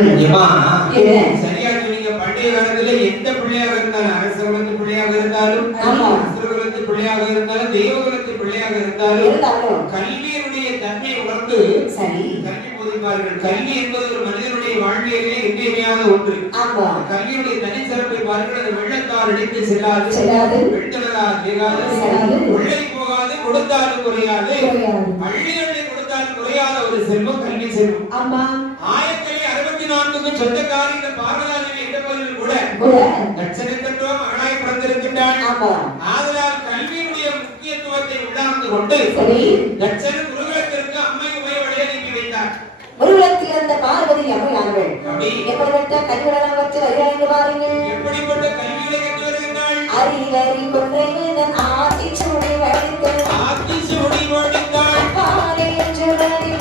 சரியா சொன்னீங்க. பண்டைய காலத்துல எந்த பிள்ளையாக இருந்தாலும் அரச குலத்து பிள்ளையாக இருந்தாலும் குலத்து பிள்ளையாக இருந்தாலும் தெய்வ குலத்து பிள்ளையாக இருந்தாலும் கல்வியினுடைய தன்மை உணர்ந்து சரி. கல்வி போதிப்பார்கள் கல்வி என்பது ஒரு மனிதனுடைய வாழ்வியலே இன்றியமையாத ஒன்று. ஆமா. கல்வியுடைய தனிச்சிறப்பை பாருங்கள். அது வெள்ளத்தால் அடித்து செல்லாது செல்லாது. வெள்ளை போகாது கொடுத்தாலும் குறையாது. பள்ளிகளில் கொடுத்தாலும் குறையாத ஒரு செல்வம் கல்வி செல்வம். ஆமா. ஆயிரத்தி நான்குக்கு சொந்தக்காரி இந்த என்ற பகுதியில் கூட லட்சணத்தத்துவ மகனாய் பிறந்திருக்கின்றாள் ஆதலால் கல்வியினுடைய முக்கியத்துவத்தை உண்டார்ந்து கொண்டு லட்சண குருகுலத்திற்கு அம்மை உபயோக அனுப்பி வைத்தார். உருவத்தில் இருந்த பார்வதி அம்மையானவள். எப்படிப்பட்ட பாருங்கள் கல்விகளை கற்று வருகின்றாள்? கொன்றை வழி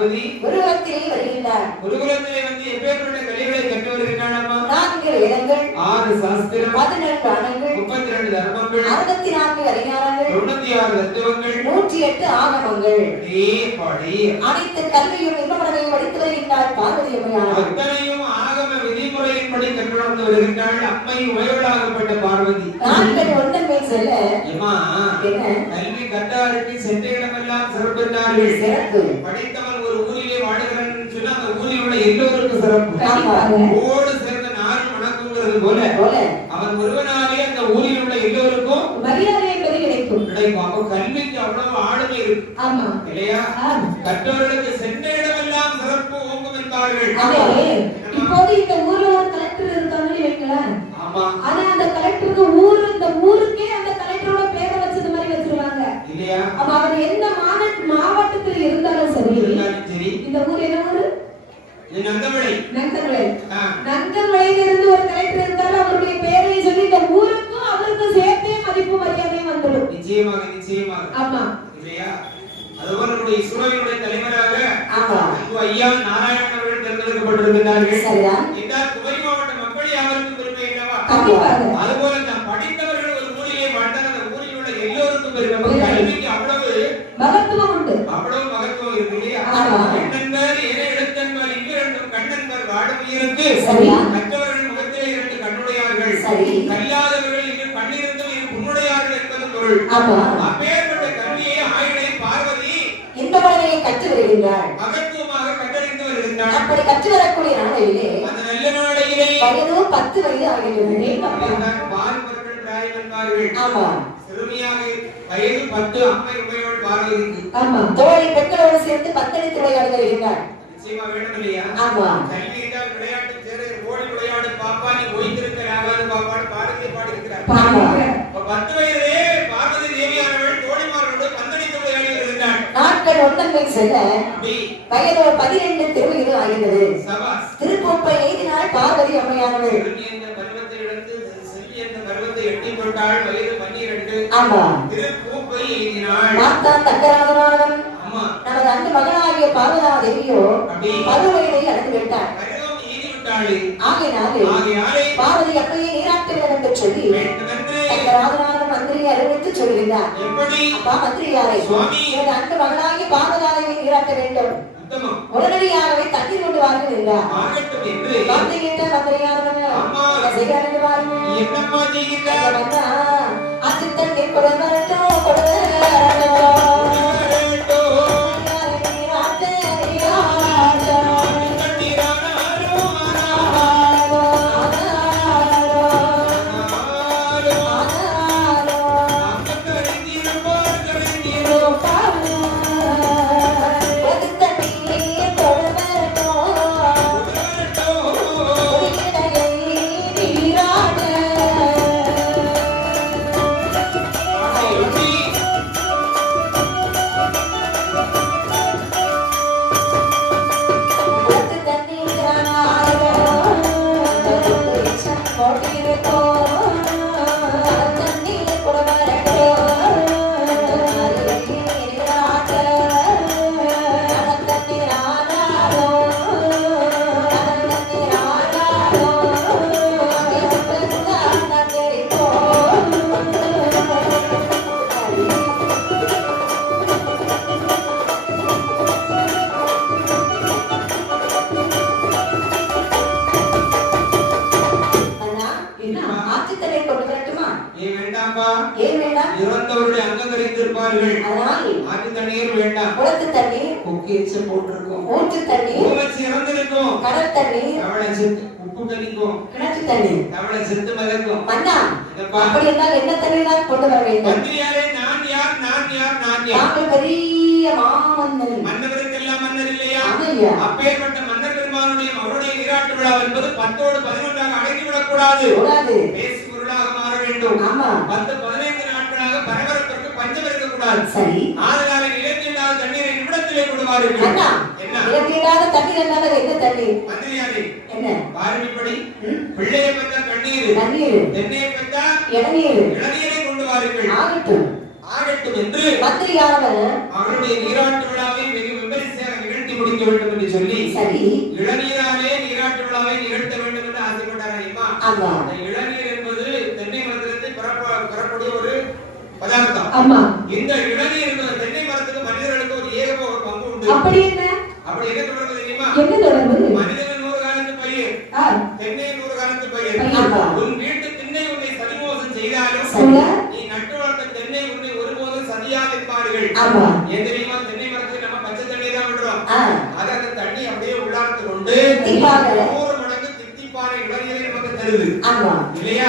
பார்வதி உருவத்திலே வருகின்றார். குருகுலத்திலே வந்து எப்பேற்பட்ட கலைகளை கற்று வருகின்றாளம்மா நான்கு வேதங்கள் ஆறு சாஸ்திரம் பதினெட்டு அணங்கள் முப்பத்தி ரெண்டு தர்மங்கள் அறுபத்தி நான்கு அதிகாரங்கள் தொண்ணூத்தி ஆறு தத்துவங்கள் நூற்றி எட்டு ஆகமங்கள். பாடி அனைத்து கல்வியும் இன்பமனையும் படித்து வருகின்றார் பார்வதி அம்மையானவள் அத்தனையும் ஆகம விதிமுறையின்படி கற்றுணர்ந்து வருகின்றாள் அம்மை உயர்வாகப்பட்ட பார்வதி. நாட்கள் ஒன்றன் மேல் செல்ல என்ன? கல்வி கற்றாருக்கு சென்ற இடமெல்லாம் சிறப்பித்தார்கள் சிறப்பு. படித்தவன் ஒரு ஊரிலே வாழுகிறான் சொன்னா அந்த ஊரில் உள்ள எல்லோருக்கும் சிறப்பு. ஓடு சேர்ந்த நாடு மணக்குங்கிறது போல அவன் ஒருவனாலே அந்த ஊரில் உள்ள எல்லோருக்கும் மரியாதை என்பது கிடைக்கும். கிடைக்கும். அப்ப கல்விக்கு அவ்வளவு ஆளுமை இருக்கு. ஆமா. இல்லையா? ஆம். கற்றவர்களுக்கு சென்ற இடமெல்லாம் சிறப்பு ஓங்கும் என்பார்கள் இப்போது இந்த ஊர்ல ஒரு கலெக்டர் இருக்காங்கன்னு வைக்கலாம் ஆமா. ஆனா அந்த கலெக்டருக்கு ஊரு இந்த ஊருக்கே அந்த கலெக்டரோட பேரை வச்சது மாதிரி வச்சிருவாங்க. இல்லையா? அப்ப அவர் எந்த மாவட்ட மாவட்டத்தில் இருந்தாலும் சரி இருந்தாலும் சரி இந்த ஊர் என்ன ஊரு ஆ, நங்கர்வளையில இருந்து ஒரு கலெக்டர் இருந்தாலும் அவருடைய சொல்லி இந்த ஊருக்கும் அவருக்கும் சேர்த்தே மதிப்பு மரியாதையும் வந்துடும். நிச்சயமாக நிச்சயமாக. ஆமா. இல்லையா? அதுபோல நம்முடைய இஸ்ரோவினுடைய தலைவராக அன்பு ஐயா நாராயணன் அவர்கள் தேர்ந்தெடுக்கப்பட்டிருக்கிறார்கள் சரிதான் என்றால் குமரி மாவட்ட மக்கள் யாவருக்கும் பெருமை என்னவா? கண்டிப்பாக. அதுபோல நாம் படித்தவர்கள் ஒரு ஊரிலே வாழ்ந்தால் அந்த ஊரில் உள்ள எல்லோருக்கும் பெருமை. அப்ப கல்விக்கு அவ்வளவு மகத்துவம் உண்டு. அவ்வளவு மகத்துவம் இருக்கு இல்லையா? ஆமா அப்பேற்பட்ட கல்வியை ஆயுளை பார்வதி இந்த மலையை கற்று வருகின்றார் மகத்துவமாக கண்டறிந்து வருகின்றார் அப்படி கற்று வரக்கூடிய நாளையிலே அந்த நல்ல நாளையிலே வயது பத்து வயது ஆகின்றது. பிராயம் என்பார்கள் ஆமா. சிறுமியாக வயது பத்து அம்மை உமையோடு பார்வதிக்கு ஆமா. தோழி பெண்களோடு சேர்ந்து பத்தடித்து விளையாடி வருகின்றார் நிச்சயமா வேணும் இல்லையா ஆமா. கல்வி என்றால் விளையாட்டு சேர ஓடி விளையாடு பாப்பா நீ ஓய்ந்திருக்க ராகாது பாப்பான்னு பாரதி பாடியிருக்கிறார் ஆமா அப்ப பத்து வயதிலே பார்வதி தேவியானவள் தோழிமார்களோடு பந்தடித்து விளையாடி வருகின்றாள் நாட்கள் ஒன்றன்மை செல்ல வயது பதினெண்டு திருவயது ஆகின்றது. திருப்பூப்பை எய்தினாள் பார்வதி ஆமா. நமது அன்பு மகனாகிய பார்வதா தேவியோ பருவயதை அடைந்து விட்டார் ஆகையினாலே ஆகையாலே பார்வதி அப்பையே நீராட்டு வேண்டும் என்று சொல்லி வேண்டுமென்று. மந்திரியை அறிவித்து சொல்கிறார் அப்பா மந்திரியாரே. எனது அன்பு மகனாகி பாரதாவை நீராட்ட வேண்டும் உடனடியாகவே தண்ணீர் கொண்டு வாருங்கள் என்றார் ஆகட்டும் என்று வார்த்தை கேட்ட மந்திரியானவன் ஆமா. என்ன செய்கிறார் கொக்கேச்சு போட்டிருக்கும். ஊற்று தண்ணீர் பூவச்சு இறந்திருக்கும் கடல் தண்ணீர் தவளை செத்து உப்பு கணிக்கும் கிணற்று தண்ணீர் தவளை செத்து மதக்கும். மன்னா அப்படி என்றால் என்ன தண்ணீர் தான் கொண்டு வர வேண்டும்? மந்திரியாரே நான் யார் நான் யார் நான் யார்? நாங்கள் பெரிய மாமன்னன் மன்னருக்கெல்லாம் மன்னர் இல்லையா? ஆமையா? அப்பேற்பட்ட மன்னர் பெருமானுடைய அவருடைய நீராட்டு விழா என்பது பத்தோடு பதினொன்றாக அடங்கிவிடக் கூடாது கூடாது. பேசு பொருளாக மாற வேண்டும். ஆமா. பத்து பதினைந்து நாட்களாக பரபரப்பிற்கு பஞ்சம் இருக்கக்கூடாது. சரி. ஆதலால கொடுவார்கள் அண்ணா என்ன? இல்லாத தண்ணீர் என்றால் என்ன தண்ணீர்? மந்திரியாரே என்ன? பாரதிப்படி ம்? பிள்ளையை பெற்றா கண்ணீர். தென்னையை பெற்றா இளநீர். இளநீரை கொண்டு வாருங்கள். ஆகட்டும். ஆகட்டும் என்று மந்திரியானவன் அவருடைய நீராட்டு விழாவை வெகு விமரிசையாக நிகழ்த்தி முடிக்க வேண்டும் என்று சொல்லி சரி. இளநீராலே நீராட்டு விழாவை நிகழ்த்த வேண்டும் என்று ஆசைப்பட்டார் ஆமா. இளநீர் என்பது தென்னை மரத்திலிருந்து பெறக்கூடிய ஒரு பதார்த்தம். ஆமா. இந்த இளநீர் என்பது தென்னை மரத்துக்கு மனிதர்களுக்கு ஒரு ஏக ஒரு பங்கு உண்டு அப்படி என்ன? அப்படி என்ன தொடர்பு தெரியுமா? என்ன தொடர்பு? மனிதன் நூறு காலத்து பயிர் ஆ, தென்னை நூறு காலத்து பயிர். உன் வீட்டு திண்ணை உன்னை சதிமோசம் செய்தாலும் நீ நட்டு வளர்த்த தென்னை உன்னை ஒருபோதும் சதியாதிருப்பார்கள் ஆமா. ஏன் தெரியுமா? தென்னை மரத்துக்கு நம்ம பச்சை தண்ணி தான் விடுறோம். அது அந்த தண்ணி அப்படியே உள்ளார்த்து கொண்டு. நூறு மடங்கு தித்திப்பான இளநீரை நமக்கு தருது. ஆமா. இல்லையா.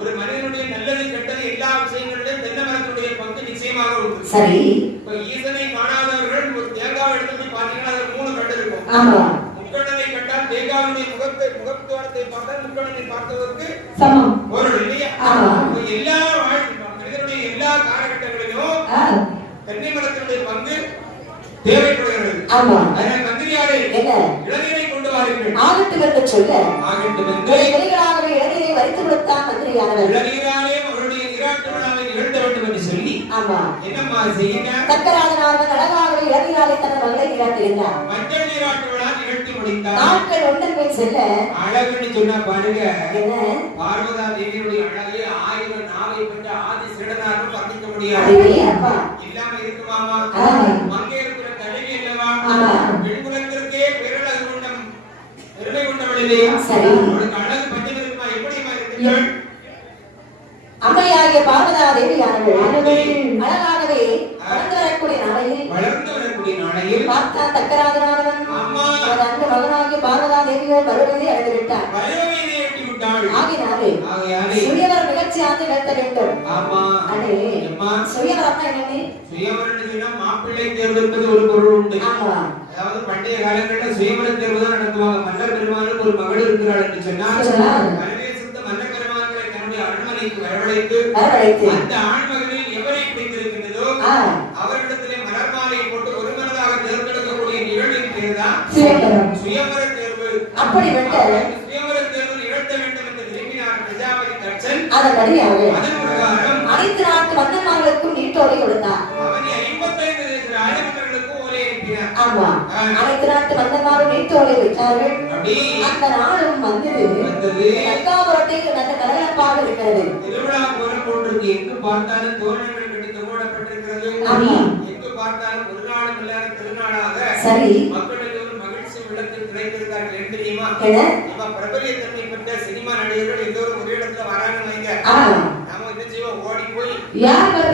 ஒரு மனிதனுடைய நல்லது கெட்டது எல்லா விஷயங்களிலும் தென்னை மரத்துடைய பங்கு நிச்சயமாக உண்டு. சரி. இப்ப ஈசனை காணாதவர்கள் ஆமா. முக்கண்ணனை கண்டால் தேங்காவுடைய முகத்தை முகத்துவாரத்தை பார்த்தால் முக்கண்ணனை பார்த்ததற்கு சமம். பொருள் இல்லையா? எல்லா மனிதனுடைய எல்லா காலகட்டங்களிலும் தென்னை மரத்தினுடைய பங்கு தேவைப்படுகிறது. ஆமா. அதனால் மந்திரியாரே இளநீரை கொண்டு வாருங்கள். ஆகட்டும் என்று சொல்ல. என்று ஒரு வெளிகளாகவே இளநீரை வரித்து கொடுத்தான் மந்திரியானவர். இளநீராலே அவருடைய நீராட்டு விழாவை நிகழ்த்த வேண்டும் என்று சொல்லி ஆமா. என்னம்மா செய்யுங்க? தக்கராஜனானவன் அழகாகவே இளநீராலே தனது மகளை நீராட்டியிருந்தார் மஞ்சள் நீராட்டு விழா நிகழ்த்தி முடித்தார் நாட்கள் ஒன்றன் மேல் செல்ல. அழகுன்னு சொன்னா பாருங்க. என்ன? பார்வதா தேவியுடைய அழகே ஆயிரம் நாவை பெற்ற ஆதி சிறனாரும் வர்ணிக்க முடியாது. அறிவே அப்பா. இல்லாம இருக்குமாமா ஆ. அங்கே இருக்கிற தலைவி அல்லவா? ஆமா. பெண்குலத்திற்கே பேரழகு கொண்ட பெருமை கொண்டவள் இல்லையா சரி. அவளுக்கு அழகு பஞ்சம் இருக்குமா எப்படிமா இருக்கிறாள் அம்மையாகிய பார்வதா தேவியானவள் அழகாகவே வளர்ந்து வரக்கூடிய நாளையில் வளர்ந்து வரக்கூடிய நாளையில் பார்த்தான் தக்கராஜனானவன் அம்மா அவன் அன்பு மகனாகிய பார்வதா தேவியோர் வருவதை அடைந்து விட்டான் வயோமையை எட்டி விட்டாள் ஆகினாலே ஆகையாலே சுயவர் நிகழ்ச்சியாக நடத்த வேண்டும் ஆமா சுயவரம்னா சொன்னா மாப்பிள்ளை தேர்வு என்பது ஒரு பொருள் உண்டு. ஆமா. அதாவது பண்டைய காலங்களில் சுயவர தேர்வு தான் நடத்துவாங்க. மன்னர் பெருமானுக்கு ஒரு மகள் இருக்கிறாள் என்று சொன்னால் பரதேசத்து மன்னர் பெருமான்களை தன்னுடைய அரண்மனைக்கு வரவழைத்து வரவழைத்து. அந்த ஆண்மகனில் எவரை பிடித்திருக்கின்றதோ அவரிடத்திலே மலர் மாலையை போட்டு ஒரு மனதாக தேர்ந்தெடுக்கக்கூடிய நிகழ்வின் சுயவர தேர்வு. அப்படி சுயவர தேர்வு நிகழ்த்த வேண்டும் என்று விரும்பினார் பிரஜாபதி அதன் பிரகாரம் அனைத்து நாட்டு மன்னன்மார்களுக்கும் நீட்டோரை கொடுத்தார். ஆமா. அனைத்து நாட்டு நீட்டோரை விட்டார்கள் அப்படி. அந்த நாளும் வந்தது. தற்காபுரத்தில் நல்ல கலகலப்பாக இருக்கிறது. எங்கு பார்த்தாலும் தோரணங்கள் ஆமா. எங்கு பார்த்தாலும் ஒரு நாளும் இல்லாத திருநாளாக சரி. மக்கள் எல்லோரும் மகிழ்ச்சி உள்ளத்தில் கிடைத்திருந்தார்கள். ஏன் தெரியுமா? என்ன நம்ம பிரபலியத்தன்மை பெற்ற சினிமா நடிகர்கள் எல்லோரும் ஒரே இடத்துல வராங்கன்னு வைங்க ஆ நாம என்ன செய்வோம் ஓடி போய் யார்